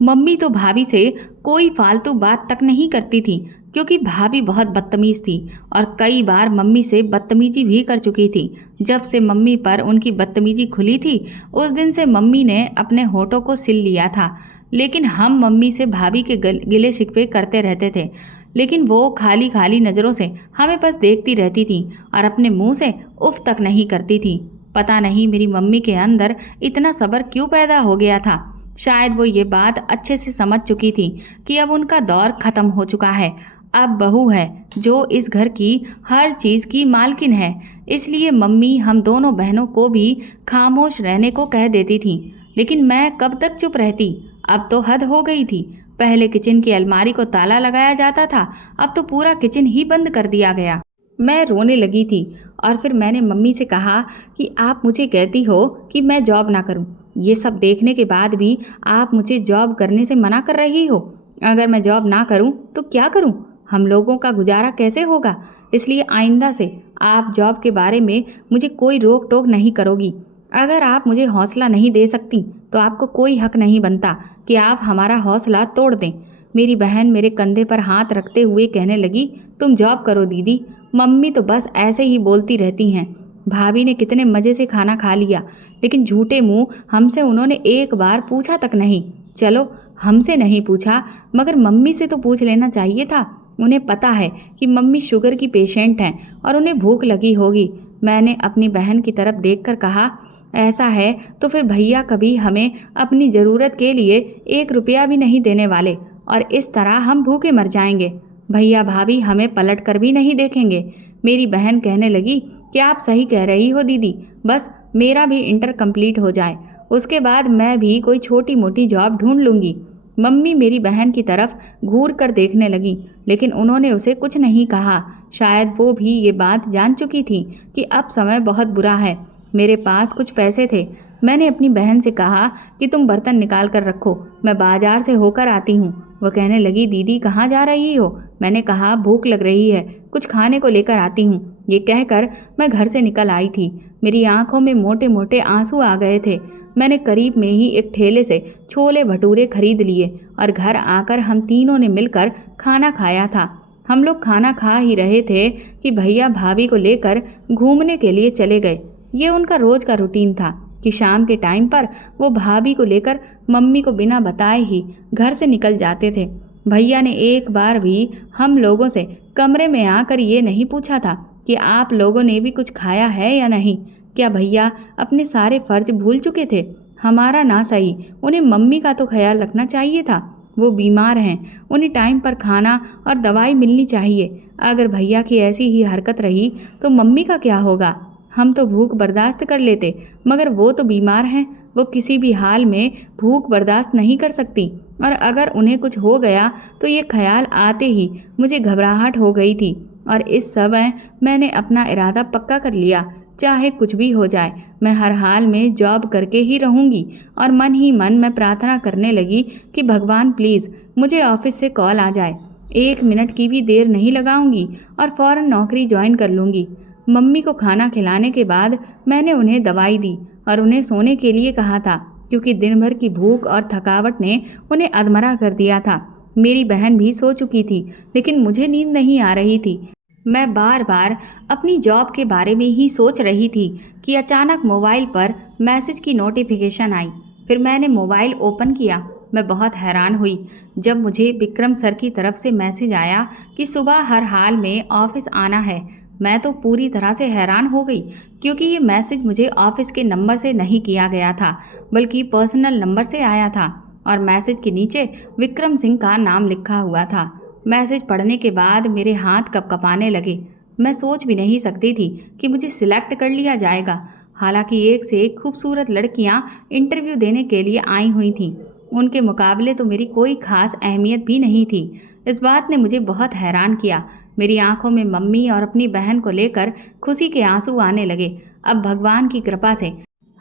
मम्मी तो भाभी से कोई फालतू बात तक नहीं करती थी क्योंकि भाभी बहुत बदतमीज थी और कई बार मम्मी से बदतमीजी भी कर चुकी थी। जब से मम्मी पर उनकी बदतमीजी खुली थी उस दिन से मम्मी ने अपने होठों को सिल लिया था। लेकिन हम मम्मी से भाभी के गिले शिकवे करते रहते थे, लेकिन वो खाली खाली नज़रों से हमें बस देखती रहती थी और अपने मुंह से उफ तक नहीं करती थी। पता नहीं मेरी मम्मी के अंदर इतना सब्र क्यों पैदा हो गया था। शायद वो ये बात अच्छे से समझ चुकी थी कि अब उनका दौर ख़त्म हो चुका है। अब बहू है जो इस घर की हर चीज़ की मालकिन है, इसलिए मम्मी हम दोनों बहनों को भी खामोश रहने को कह देती थी। लेकिन मैं कब तक चुप रहती। अब तो हद हो गई थी। पहले किचन की अलमारी को ताला लगाया जाता था, अब तो पूरा किचन ही बंद कर दिया गया। मैं रोने लगी थी और फिर मैंने मम्मी से कहा कि आप मुझे कहती हो कि मैं जॉब ना करूं। ये सब देखने के बाद भी आप मुझे जॉब करने से मना कर रही हो। अगर मैं जॉब ना करूं तो क्या करूं? हम लोगों का गुजारा कैसे होगा? इसलिए आइंदा से आप जॉब के बारे में मुझे कोई रोक टोक नहीं करोगी। अगर आप मुझे हौसला नहीं दे सकती तो आपको कोई हक नहीं बनता कि आप हमारा हौसला तोड़ दें। मेरी बहन मेरे कंधे पर हाथ रखते हुए कहने लगी, तुम जॉब करो दीदी, मम्मी तो बस ऐसे ही बोलती रहती हैं। भाभी ने कितने मज़े से खाना खा लिया, लेकिन झूठे मुंह हमसे उन्होंने एक बार पूछा तक नहीं। चलो हमसे नहीं पूछा मगर मम्मी से तो पूछ लेना चाहिए था। उन्हें पता है कि मम्मी शुगर की पेशेंट हैं और उन्हें भूख लगी होगी। मैंने अपनी बहन की तरफ देखकर कहा, ऐसा है तो फिर भैया कभी हमें अपनी ज़रूरत के लिए 1 रुपया भी नहीं देने वाले और इस तरह हम भूखे मर जाएंगे। भैया भाभी हमें पलट कर भी नहीं देखेंगे। मेरी बहन कहने लगी कि आप सही कह रही हो दीदी, बस मेरा भी इंटर कंप्लीट हो जाए, उसके बाद मैं भी कोई छोटी मोटी जॉब ढूंढ लूँगी। मम्मी मेरी बहन की तरफ घूर कर देखने लगी, लेकिन उन्होंने उसे कुछ नहीं कहा। शायद वो भी ये बात जान चुकी थी कि अब समय बहुत बुरा है। मेरे पास कुछ पैसे थे। मैंने अपनी बहन से कहा कि तुम बर्तन निकाल कर रखो, मैं बाजार से होकर आती हूँ। वह कहने लगी, दीदी कहाँ जा रही हो? मैंने कहा, भूख लग रही है, कुछ खाने को लेकर आती हूँ। ये कहकर मैं घर से निकल आई थी। मेरी आंखों में मोटे मोटे आंसू आ गए थे। मैंने करीब में ही एक ठेले से छोले भटूरे खरीद लिए और घर आकर हम तीनों ने मिलकर खाना खाया था। हम लोग खाना खा ही रहे थे कि भैया भाभी को लेकर घूमने के लिए चले गए। ये उनका रोज़ का रूटीन था कि शाम के टाइम पर वो भाभी को लेकर मम्मी को बिना बताए ही घर से निकल जाते थे। भैया ने एक बार भी हम लोगों से कमरे में आकर ये नहीं पूछा था कि आप लोगों ने भी कुछ खाया है या नहीं। क्या भैया अपने सारे फर्ज भूल चुके थे? हमारा ना सही, उन्हें मम्मी का तो ख्याल रखना चाहिए था। वो बीमार हैं, उन्हें टाइम पर खाना और दवाई मिलनी चाहिए। अगर भैया की ऐसी ही हरकत रही तो मम्मी का क्या होगा? हम तो भूख बर्दाश्त कर लेते, मगर वो तो बीमार हैं, वो किसी भी हाल में भूख बर्दाश्त नहीं कर सकती। और अगर उन्हें कुछ हो गया तो ये ख्याल आते ही मुझे घबराहट हो गई थी। और इस समय मैंने अपना इरादा पक्का कर लिया, चाहे कुछ भी हो जाए मैं हर हाल में जॉब करके ही रहूँगी। और मन ही मन मैं प्रार्थना करने लगी कि भगवान प्लीज़ मुझे ऑफिस से कॉल आ जाए, 1 मिनट की भी देर नहीं लगाऊंगी और फ़ौरन नौकरी ज्वाइन कर लूँगी। मम्मी को खाना खिलाने के बाद मैंने उन्हें दवाई दी और उन्हें सोने के लिए कहा था, क्योंकि दिन भर की भूख और थकावट ने उन्हें अधमरा कर दिया था। मेरी बहन भी सो चुकी थी, लेकिन मुझे नींद नहीं आ रही थी। मैं बार बार अपनी जॉब के बारे में ही सोच रही थी कि अचानक मोबाइल पर मैसेज की नोटिफिकेशन आई। फिर मैंने मोबाइल ओपन किया। मैं बहुत हैरान हुई जब मुझे विक्रम सर की तरफ से मैसेज आया कि सुबह हर हाल में ऑफिस आना है। मैं तो पूरी तरह से हैरान हो गई, क्योंकि ये मैसेज मुझे ऑफिस के नंबर से नहीं किया गया था, बल्कि पर्सनल नंबर से आया था। और मैसेज के नीचे विक्रम सिंह का नाम लिखा हुआ था। मैसेज पढ़ने के बाद मेरे हाथ कँपकँपाने लगे। मैं सोच भी नहीं सकती थी कि मुझे सिलेक्ट कर लिया जाएगा। हालांकि एक से एक खूबसूरत लड़कियां इंटरव्यू देने के लिए आई हुई थीं। उनके मुकाबले तो मेरी कोई खास अहमियत भी नहीं थी। इस बात ने मुझे बहुत हैरान किया। मेरी आंखों में मम्मी और अपनी बहन को लेकर खुशी के आंसू आने लगे। अब भगवान की कृपा से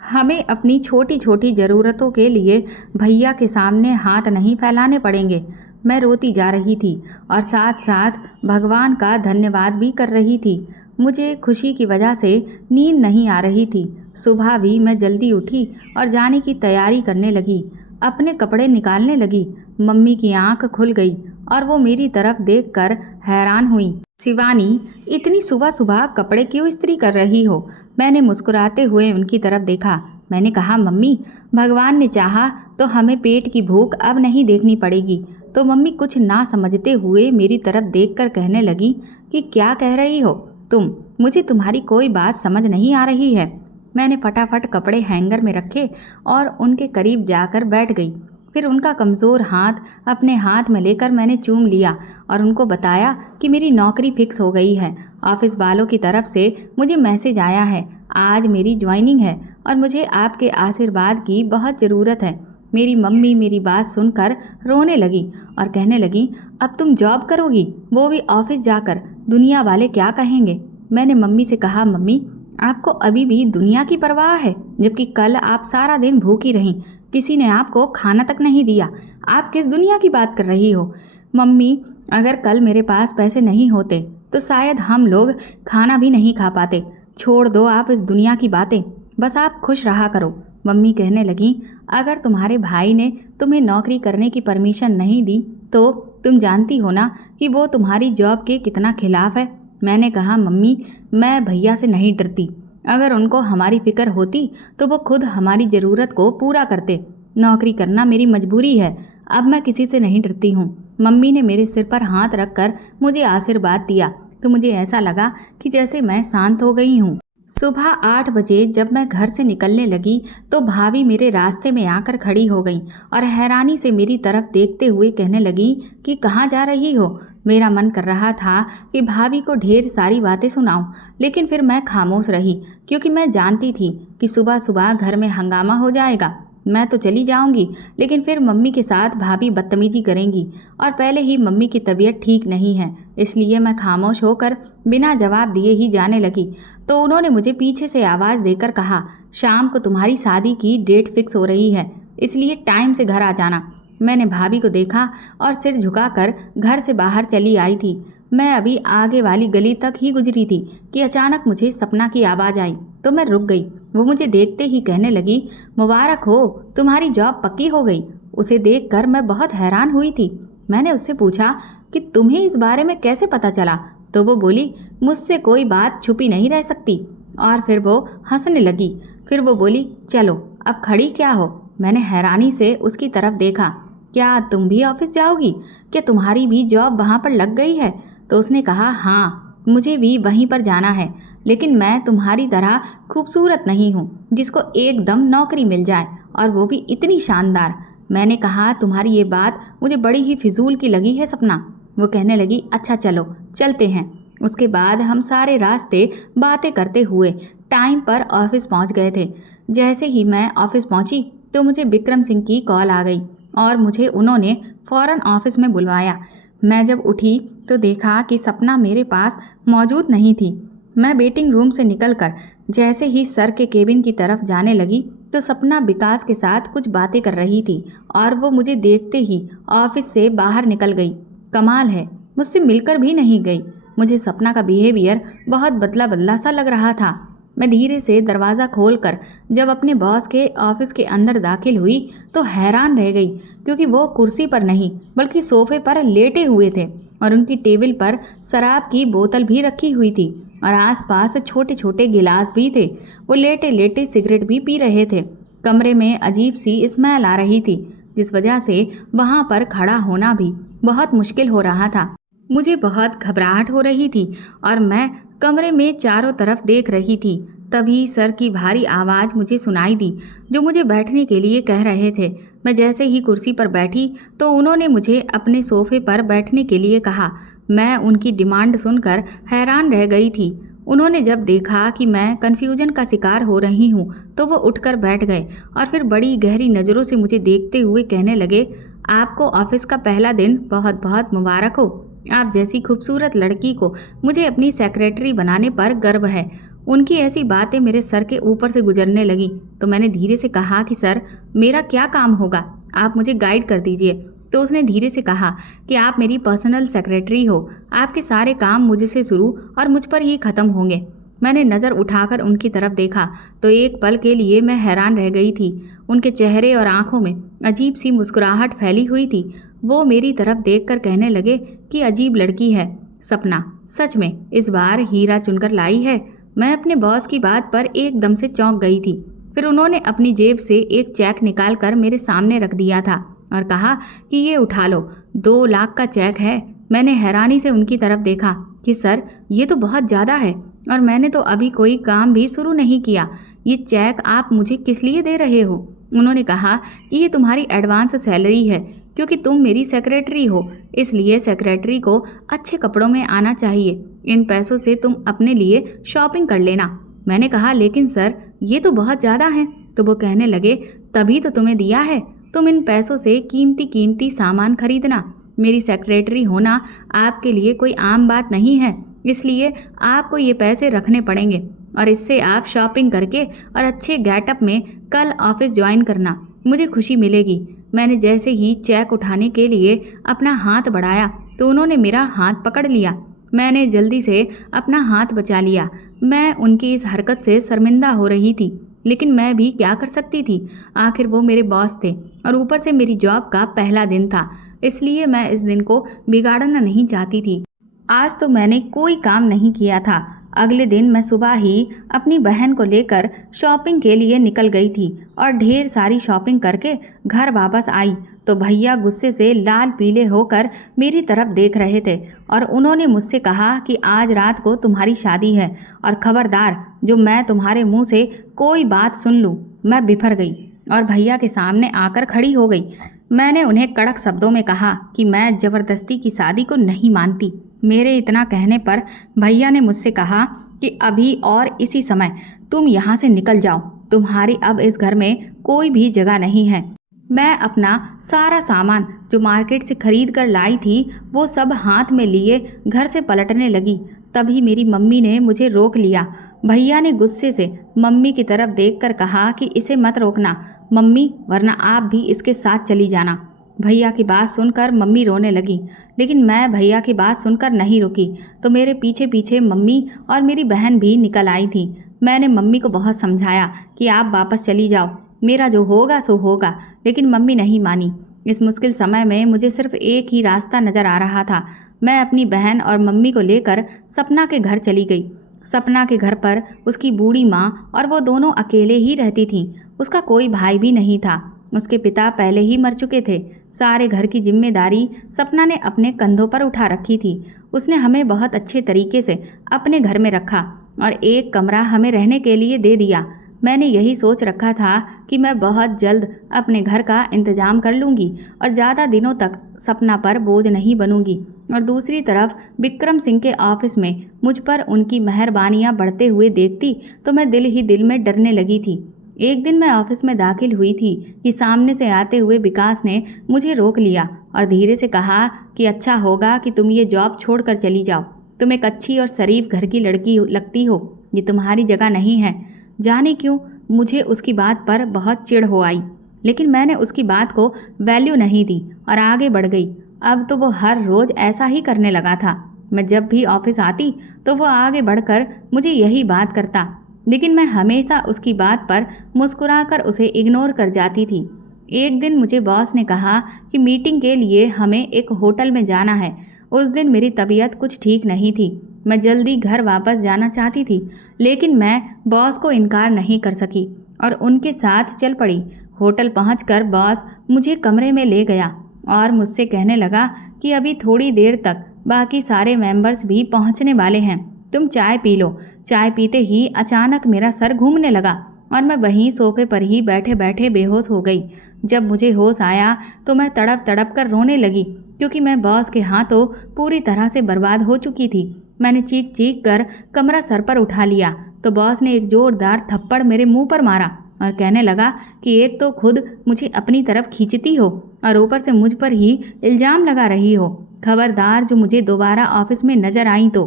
हमें अपनी छोटी छोटी ज़रूरतों के लिए भैया के सामने हाथ नहीं फैलाने पड़ेंगे। मैं रोती जा रही थी और साथ साथ भगवान का धन्यवाद भी कर रही थी। मुझे खुशी की वजह से नींद नहीं आ रही थी। सुबह भी मैं जल्दी उठी और जाने की तैयारी करने लगी। अपने कपड़े निकालने लगी। मम्मी की आंख खुल गई और वो मेरी तरफ देखकर हैरान हुई। शिवानी, इतनी सुबह सुबह कपड़े क्यों इस्त्री कर रही हो? मैंने मुस्कुराते हुए उनकी तरफ देखा। मैंने कहा, मम्मी, भगवान ने चाहा तो हमें पेट की भूख अब नहीं देखनी पड़ेगी। तो मम्मी कुछ ना समझते हुए मेरी तरफ देखकर कहने लगी कि क्या कह रही हो तुम? मुझे तुम्हारी कोई बात समझ नहीं आ रही है। मैंने फटाफट कपड़े हैंगर में रखे और उनके करीब जाकर बैठ गई। फिर उनका कमज़ोर हाथ अपने हाथ में लेकर मैंने चूम लिया और उनको बताया कि मेरी नौकरी फिक्स हो गई है। ऑफिस वालों की तरफ से मुझे मैसेज आया है, आज मेरी ज्वाइनिंग है और मुझे आपके आशीर्वाद की बहुत ज़रूरत है। मेरी मम्मी मेरी बात सुनकर रोने लगी और कहने लगी, अब तुम जॉब करोगी, वो भी ऑफिस जाकर? दुनिया वाले क्या कहेंगे? मैंने मम्मी से कहा, मम्मी, आपको अभी भी दुनिया की परवाह है, जबकि कल आप सारा दिन भूखी रहीं, किसी ने आपको खाना तक नहीं दिया। आप किस दुनिया की बात कर रही हो? मम्मी, अगर कल मेरे पास पैसे नहीं होते तो शायद हम लोग खाना भी नहीं खा पाते। छोड़ दो आप इस दुनिया की बातें, बस आप खुश रहा करो। मम्मी कहने लगी, अगर तुम्हारे भाई ने तुम्हें नौकरी करने की परमिशन नहीं दी तो तुम जानती हो ना कि वो तुम्हारी जॉब के कितना खिलाफ है। मैंने कहा, मम्मी, मैं भैया से नहीं डरती। अगर उनको हमारी फिक्र होती तो वो खुद हमारी ज़रूरत को पूरा करते। नौकरी करना मेरी मजबूरी है, अब मैं किसी से नहीं डरती हूँ। मम्मी ने मेरे सिर पर हाथ रखकर मुझे आशीर्वाद दिया तो मुझे ऐसा लगा कि जैसे मैं शांत हो गई हूँ। सुबह 8 बजे जब मैं घर से निकलने लगी तो भाभी मेरे रास्ते में आकर खड़ी हो गई और हैरानी से मेरी तरफ देखते हुए कहने लगी कि कहाँ जा रही हो? मेरा मन कर रहा था कि भाभी को ढेर सारी बातें सुनाऊं, लेकिन फिर मैं खामोश रही, क्योंकि मैं जानती थी कि सुबह सुबह घर में हंगामा हो जाएगा। मैं तो चली जाऊंगी, लेकिन फिर मम्मी के साथ भाभी बदतमीजी करेंगी और पहले ही मम्मी की तबीयत ठीक नहीं है, इसलिए मैं खामोश होकर बिना जवाब दिए ही जाने लगी। तो उन्होंने मुझे पीछे से आवाज़ देकर कहा, शाम को तुम्हारी शादी की डेट फिक्स हो रही है, इसलिए टाइम से घर आ जाना। मैंने भाभी को देखा और सिर झुकाकर घर से बाहर चली आई थी। मैं अभी आगे वाली गली तक ही गुजरी थी कि अचानक मुझे सपना की आवाज़ आई तो मैं रुक गई। वो मुझे देखते ही कहने लगी, मुबारक हो, तुम्हारी जॉब पक्की हो गई। उसे देखकर मैं बहुत हैरान हुई थी। मैंने उससे पूछा कि तुम्हें इस बारे में कैसे पता चला? तो वो बोली, मुझसे कोई बात छुपी नहीं रह सकती। और फिर वो हंसने लगी। फिर वो बोली, चलो अब खड़ी क्या हो? मैंने हैरानी से उसकी तरफ देखा। क्या तुम भी ऑफिस जाओगी? क्या तुम्हारी भी जॉब वहाँ पर लग गई है? तो उसने कहा, हाँ, मुझे भी वहीं पर जाना है, लेकिन मैं तुम्हारी तरह खूबसूरत नहीं हूँ जिसको एकदम नौकरी मिल जाए, और वो भी इतनी शानदार। मैंने कहा, तुम्हारी ये बात मुझे बड़ी ही फिजूल की लगी है सपना। वो कहने लगी, अच्छा चलो चलते हैं। उसके बाद हम सारे रास्ते बातें करते हुए टाइम पर ऑफिस पहुंच गए थे। जैसे ही मैं ऑफिस पहुंची तो मुझे विक्रम सिंह की कॉल आ गई और मुझे उन्होंने फ़ौरन ऑफिस में बुलवाया। मैं जब उठी तो देखा कि सपना मेरे पास मौजूद नहीं थी। मैं वेटिंग रूम से निकलकर जैसे ही सर के केबिन की तरफ जाने लगी तो सपना विकास के साथ कुछ बातें कर रही थी और वो मुझे देखते ही ऑफिस से बाहर निकल गई। कमाल है, मुझसे मिलकर भी नहीं गई। मुझे सपना का बिहेवियर बहुत बदला बदला सा लग रहा था। मैं धीरे से दरवाज़ा खोलकर जब अपने बॉस के ऑफिस के अंदर दाखिल हुई तो हैरान रह गई, क्योंकि वो कुर्सी पर नहीं बल्कि सोफे पर लेटे हुए थे और उनकी टेबल पर शराब की बोतल भी रखी हुई थी और आसपास छोटे छोटे गिलास भी थे। वो लेटे लेटे सिगरेट भी पी रहे थे। कमरे में अजीब सी स्मेल आ रही थी, जिस वजह से वहाँ पर खड़ा होना भी बहुत मुश्किल हो रहा था। मुझे बहुत घबराहट हो रही थी और मैं कमरे में चारों तरफ देख रही थी। तभी सर की भारी आवाज़ मुझे सुनाई दी, जो मुझे बैठने के लिए कह रहे थे। मैं जैसे ही कुर्सी पर बैठी तो उन्होंने मुझे अपने सोफे पर बैठने के लिए कहा। मैं उनकी डिमांड सुनकर हैरान रह गई थी। उन्होंने जब देखा कि मैं कन्फ्यूजन का शिकार हो रही हूँ तो वो उठकर बैठ गए और फिर बड़ी गहरी नज़रों से मुझे देखते हुए कहने लगे, आपको ऑफिस का पहला दिन बहुत बहुत मुबारक हो। आप जैसी खूबसूरत लड़की को मुझे अपनी सेक्रेटरी बनाने पर गर्व है। उनकी ऐसी बातें मेरे सर के ऊपर से गुजरने लगी तो मैंने धीरे से कहा कि सर, मेरा क्या काम होगा, आप मुझे गाइड कर दीजिए। तो उसने धीरे से कहा कि आप मेरी पर्सनल सेक्रेटरी हो, आपके सारे काम मुझसे शुरू और मुझ पर ही ख़त्म होंगे। मैंने नज़र उठाकर उनकी तरफ देखा तो एक पल के लिए मैं हैरान रह गई थी। उनके चेहरे और आंखों में अजीब सी मुस्कुराहट फैली हुई थी। वो मेरी तरफ देखकर कहने लगे कि अजीब लड़की है सपना, सच में इस बार हीरा चुनकर लाई है। मैं अपने बॉस की बात पर एकदम से चौंक गई थी। फिर उन्होंने अपनी जेब से एक चेक निकालकर मेरे सामने रख दिया था और कहा कि ये उठा लो, 2 लाख का चेक है। मैंने हैरानी से उनकी तरफ देखा कि सर, ये तो बहुत ज़्यादा है और मैंने तो अभी कोई काम भी शुरू नहीं किया। ये चेक आप मुझे किस लिए दे रहे हो? उन्होंने कहा कि ये तुम्हारी एडवांस सैलरी है, क्योंकि तुम मेरी सेक्रेटरी हो, इसलिए सेक्रेटरी को अच्छे कपड़ों में आना चाहिए। इन पैसों से तुम अपने लिए शॉपिंग कर लेना। मैंने कहा, लेकिन सर, ये तो बहुत ज़्यादा है। तो वो कहने लगे, तभी तो तुम्हें दिया है, तुम इन पैसों से कीमती कीमती सामान खरीदना। मेरी सेक्रेटरी होना आपके लिए कोई आम बात नहीं है, इसलिए आपको ये पैसे रखने पड़ेंगे और इससे आप शॉपिंग करके और अच्छे गेटअप में कल ऑफिस ज्वाइन करना, मुझे खुशी मिलेगी। मैंने जैसे ही चेक उठाने के लिए अपना हाथ बढ़ाया तो उन्होंने मेरा हाथ पकड़ लिया। मैंने जल्दी से अपना हाथ बचा लिया। मैं उनकी इस हरकत से शर्मिंदा हो रही थी, लेकिन मैं भी क्या कर सकती थी। आखिर वो मेरे बॉस थे और ऊपर से मेरी जॉब का पहला दिन था, इसलिए मैं इस दिन को बिगाड़ना नहीं चाहती थी। आज तो मैंने कोई काम नहीं किया था। अगले दिन मैं सुबह ही अपनी बहन को लेकर शॉपिंग के लिए निकल गई थी और ढेर सारी शॉपिंग करके घर वापस आई तो भैया गुस्से से लाल पीले होकर मेरी तरफ देख रहे थे और उन्होंने मुझसे कहा कि आज रात को तुम्हारी शादी है और खबरदार, जो मैं तुम्हारे मुंह से कोई बात सुन लूँ। मैं बिफर गई और भैया के सामने आकर खड़ी हो गई। मैंने उन्हें कड़क शब्दों में कहा कि मैं ज़बरदस्ती की शादी को नहीं मानती। मेरे इतना कहने पर भैया ने मुझसे कहा कि अभी और इसी समय तुम यहाँ से निकल जाओ, तुम्हारी अब इस घर में कोई भी जगह नहीं है। मैं अपना सारा सामान जो मार्केट से खरीद कर लाई थी वो सब हाथ में लिए घर से पलटने लगी। तभी मेरी मम्मी ने मुझे रोक लिया। भैया ने गुस्से से मम्मी की तरफ देखकर कहा कि इसे मत रोकना मम्मी, वरना आप भी इसके साथ चली जाना। भैया की बात सुनकर मम्मी रोने लगी, लेकिन मैं भैया की बात सुनकर नहीं रुकी तो मेरे पीछे पीछे मम्मी और मेरी बहन भी निकल आई थी। मैंने मम्मी को बहुत समझाया कि आप वापस चली जाओ, मेरा जो होगा सो होगा, लेकिन मम्मी नहीं मानी। इस मुश्किल समय में मुझे सिर्फ एक ही रास्ता नज़र आ रहा था। मैं अपनी बहन और मम्मी को लेकर सपना के घर चली गई। सपना के घर पर उसकी बूढ़ी माँ और वो दोनों अकेले ही रहती थीं। उसका कोई भाई भी नहीं था, उसके पिता पहले ही मर चुके थे। सारे घर की जिम्मेदारी सपना ने अपने कंधों पर उठा रखी थी। उसने हमें बहुत अच्छे तरीके से अपने घर में रखा और एक कमरा हमें रहने के लिए दे दिया। मैंने यही सोच रखा था कि मैं बहुत जल्द अपने घर का इंतज़ाम कर लूँगी और ज़्यादा दिनों तक सपना पर बोझ नहीं बनूँगी। और दूसरी तरफ विक्रम सिंह के ऑफिस में मुझ पर उनकी मेहरबानियाँ बढ़ते हुए देखती तो मैं दिल ही दिल में डरने लगी थी। एक दिन मैं ऑफिस में दाखिल हुई थी कि सामने से आते हुए विकास ने मुझे रोक लिया और धीरे से कहा कि अच्छा होगा कि तुम ये जॉब छोड़कर चली जाओ। तुम एक अच्छी और शरीफ घर की लड़की लगती हो, ये तुम्हारी जगह नहीं है। जाने क्यों मुझे उसकी बात पर बहुत चिढ़ हो आई, लेकिन मैंने उसकी बात को वैल्यू नहीं दी और आगे बढ़ गई। अब तो वो हर रोज़ ऐसा ही करने लगा था। मैं जब भी ऑफिस आती तो वो आगे बढ़कर मुझे यही बात करता, लेकिन मैं हमेशा उसकी बात पर मुस्कुराकर उसे इग्नोर कर जाती थी। एक दिन मुझे बॉस ने कहा कि मीटिंग के लिए हमें एक होटल में जाना है। उस दिन मेरी तबीयत कुछ ठीक नहीं थी। मैं जल्दी घर वापस जाना चाहती थी, लेकिन मैं बॉस को इनकार नहीं कर सकी और उनके साथ चल पड़ी। होटल पहुंचकर बॉस मुझे कमरे में ले गया और मुझसे कहने लगा कि अभी थोड़ी देर तक बाकी सारे मेंबर्स भी पहुंचने वाले हैं, तुम चाय पी लो। चाय पीते ही अचानक मेरा सर घूमने लगा और मैं वहीं सोफे पर ही बैठे बैठे बेहोश हो गई। जब मुझे होश आया तो मैं तड़प तड़प कर रोने लगी, क्योंकि मैं बॉस के हाथों पूरी तरह से बर्बाद हो चुकी थी। मैंने चीख चीख कर कमरा सर पर उठा लिया तो बॉस ने एक जोरदार थप्पड़ मेरे मुंह पर मारा और कहने लगा कि एक तो खुद मुझे अपनी तरफ खींचती हो और ऊपर से मुझ पर ही इल्ज़ाम लगा रही हो। खबरदार जो मुझे दोबारा ऑफिस में नजर आई तो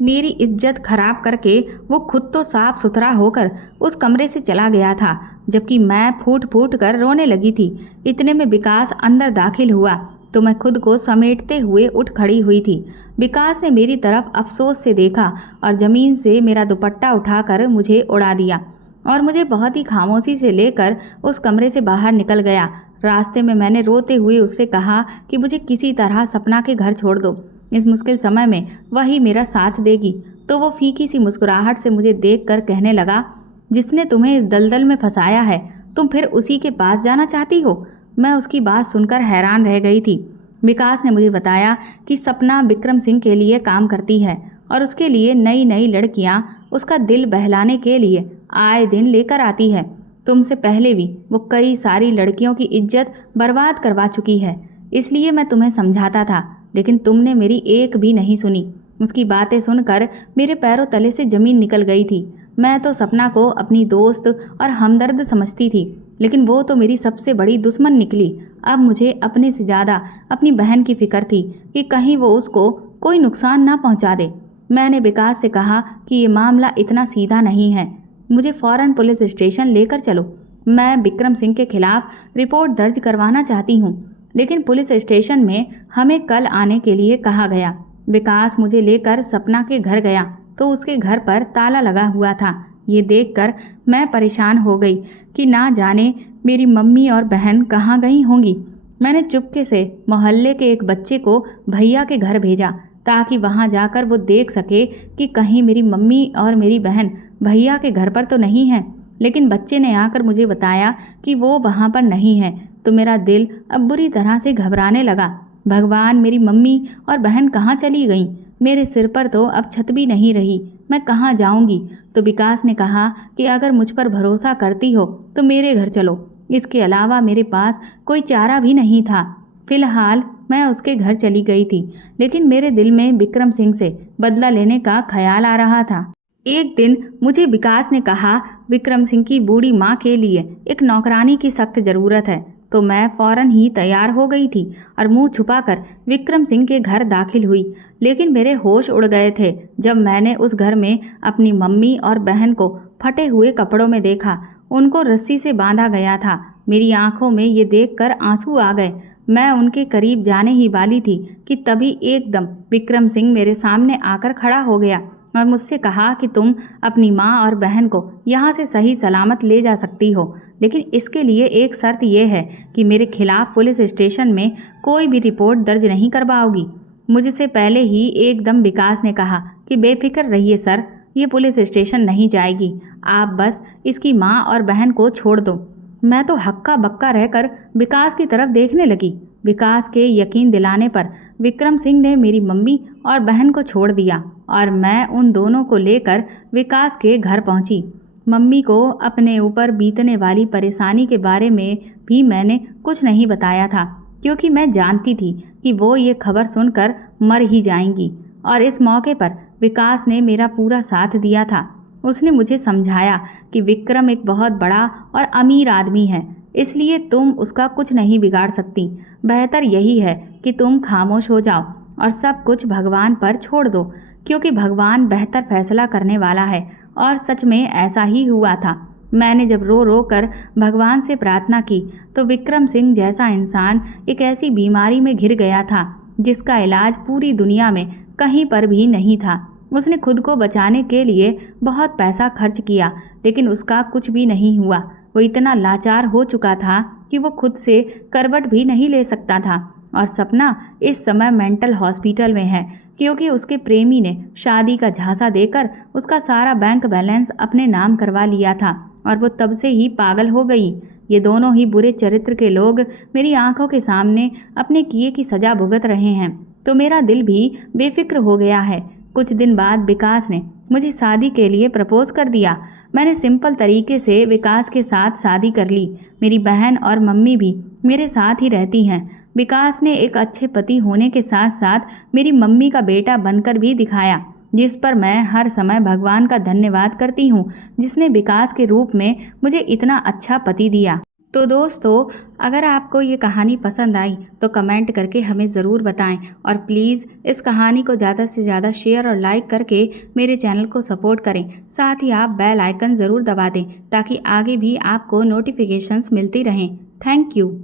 मेरी इज्जत खराब करके वो खुद तो साफ सुथरा होकर उस कमरे से चला गया था, जबकि मैं फूट फूट कर रोने लगी थी। इतने में विकास अंदर दाखिल हुआ तो मैं खुद को समेटते हुए उठ खड़ी हुई थी। विकास ने मेरी तरफ अफसोस से देखा और ज़मीन से मेरा दुपट्टा उठाकर मुझे उड़ा दिया और मुझे बहुत ही खामोशी से लेकर उस कमरे से बाहर निकल गया। रास्ते में मैंने रोते हुए उससे कहा कि मुझे किसी तरह सपना के घर छोड़ दो, इस मुश्किल समय में वही मेरा साथ देगी। तो वो फीकी सी मुस्कुराहट से मुझे देखकर कहने लगा, जिसने तुम्हें इस दलदल में फंसाया है तुम फिर उसी के पास जाना चाहती हो। मैं उसकी बात सुनकर हैरान रह गई थी। विकास ने मुझे बताया कि सपना विक्रम सिंह के लिए काम करती है और उसके लिए नई नई लड़कियां उसका दिल बहलाने के लिए आए दिन लेकर आती है। तुमसे पहले भी वो कई सारी लड़कियों की इज्जत बर्बाद करवा चुकी है, इसलिए मैं तुम्हें समझाता था, लेकिन तुमने मेरी एक भी नहीं सुनी। उसकी बातें सुनकर मेरे पैरों तले से ज़मीन निकल गई थी। मैं तो सपना को अपनी दोस्त और हमदर्द समझती थी, लेकिन वो तो मेरी सबसे बड़ी दुश्मन निकली। अब मुझे अपने से ज़्यादा अपनी बहन की फिक्र थी कि कहीं वो उसको कोई नुकसान ना पहुंचा दे। मैंने विकास से कहा कि ये मामला इतना सीधा नहीं है, मुझे फ़ौरन पुलिस स्टेशन लेकर चलो। मैं विक्रम सिंह के खिलाफ रिपोर्ट दर्ज करवाना चाहती हूँ, लेकिन पुलिस स्टेशन में हमें कल आने के लिए कहा गया। विकास मुझे लेकर सपना के घर गया तो उसके घर पर ताला लगा हुआ था। ये देखकर मैं परेशान हो गई कि ना जाने मेरी मम्मी और बहन कहाँ गई होंगी। मैंने चुपके से मोहल्ले के एक बच्चे को भैया के घर भेजा ताकि वहाँ जाकर वो देख सके कि कहीं मेरी मम्मी और मेरी बहन भैया के घर पर तो नहीं है। लेकिन बच्चे ने आकर मुझे बताया कि वो वहाँ पर नहीं है, तो मेरा दिल अब बुरी तरह से घबराने लगा। भगवान, मेरी मम्मी और बहन कहाँ चली गईं? मेरे सिर पर तो अब छत भी नहीं रही, मैं कहाँ जाऊँगी? तो विकास ने कहा कि अगर मुझ पर भरोसा करती हो तो मेरे घर चलो। इसके अलावा मेरे पास कोई चारा भी नहीं था। फिलहाल मैं उसके घर चली गई थी, लेकिन मेरे दिल में विक्रम सिंह से बदला लेने का ख्याल आ रहा था। एक दिन मुझे विकास ने कहा, विक्रम सिंह की बूढ़ी माँ के लिए एक नौकरानी की सख्त ज़रूरत है। तो मैं फ़ौरन ही तैयार हो गई थी और मुंह छुपाकर विक्रम सिंह के घर दाखिल हुई। लेकिन मेरे होश उड़ गए थे जब मैंने उस घर में अपनी मम्मी और बहन को फटे हुए कपड़ों में देखा। उनको रस्सी से बांधा गया था। मेरी आंखों में ये देखकर आंसू आ गए। मैं उनके करीब जाने ही वाली थी कि तभी एकदम विक्रम सिंह मेरे सामने आकर खड़ा हो गया और मुझसे कहा कि तुम अपनी माँ और बहन को यहाँ से सही सलामत ले जा सकती हो, लेकिन इसके लिए एक शर्त यह है कि मेरे खिलाफ पुलिस स्टेशन में कोई भी रिपोर्ट दर्ज नहीं करवाओगी। मुझसे पहले ही एकदम विकास ने कहा कि बेफिक्र रहिए सर, ये पुलिस स्टेशन नहीं जाएगी, आप बस इसकी माँ और बहन को छोड़ दो। मैं तो हक्का बक्का रहकर विकास की तरफ देखने लगी। विकास के यकीन दिलाने पर विक्रम सिंह ने मेरी मम्मी और बहन को छोड़ दिया और मैं उन दोनों को लेकर विकास के घर पहुंची। मम्मी को अपने ऊपर बीतने वाली परेशानी के बारे में भी मैंने कुछ नहीं बताया था, क्योंकि मैं जानती थी कि वो ये खबर सुनकर मर ही जाएंगी। और इस मौके पर विकास ने मेरा पूरा साथ दिया था। उसने मुझे समझाया कि विक्रम एक बहुत बड़ा और अमीर आदमी है, इसलिए तुम उसका कुछ नहीं बिगाड़ सकती। बेहतर यही है कि तुम खामोश हो जाओ और सब कुछ भगवान पर छोड़ दो, क्योंकि भगवान बेहतर फैसला करने वाला है। और सच में ऐसा ही हुआ था। मैंने जब रो रो कर भगवान से प्रार्थना की तो विक्रम सिंह जैसा इंसान एक ऐसी बीमारी में घिर गया था जिसका इलाज पूरी दुनिया में कहीं पर भी नहीं था। उसने खुद को बचाने के लिए बहुत पैसा खर्च किया, लेकिन उसका कुछ भी नहीं हुआ। वो इतना लाचार हो चुका था कि वो खुद से करवट भी नहीं ले सकता था। और सपना इस समय मेंटल हॉस्पिटल में है, क्योंकि उसके प्रेमी ने शादी का झांसा देकर उसका सारा बैंक बैलेंस अपने नाम करवा लिया था और वो तब से ही पागल हो गई। ये दोनों ही बुरे चरित्र के लोग मेरी आंखों के सामने अपने किए की सजा भुगत रहे हैं, तो मेरा दिल भी बेफिक्र हो गया है। कुछ दिन बाद विकास ने मुझे शादी के लिए प्रपोज कर दिया। मैंने सिंपल तरीके से विकास के साथ शादी कर ली। मेरी बहन और मम्मी भी मेरे साथ ही रहती हैं। विकास ने एक अच्छे पति होने के साथ साथ मेरी मम्मी का बेटा बनकर भी दिखाया, जिस पर मैं हर समय भगवान का धन्यवाद करती हूँ, जिसने विकास के रूप में मुझे इतना अच्छा पति दिया। तो दोस्तों, अगर आपको ये कहानी पसंद आई तो कमेंट करके हमें ज़रूर बताएं और प्लीज़ इस कहानी को ज़्यादा से ज़्यादा शेयर और लाइक करके मेरे चैनल को सपोर्ट करें। साथ ही आप बेल आइकन ज़रूर दबा दें ताकि आगे भी आपको नोटिफिकेशंस मिलती रहें। Thank you.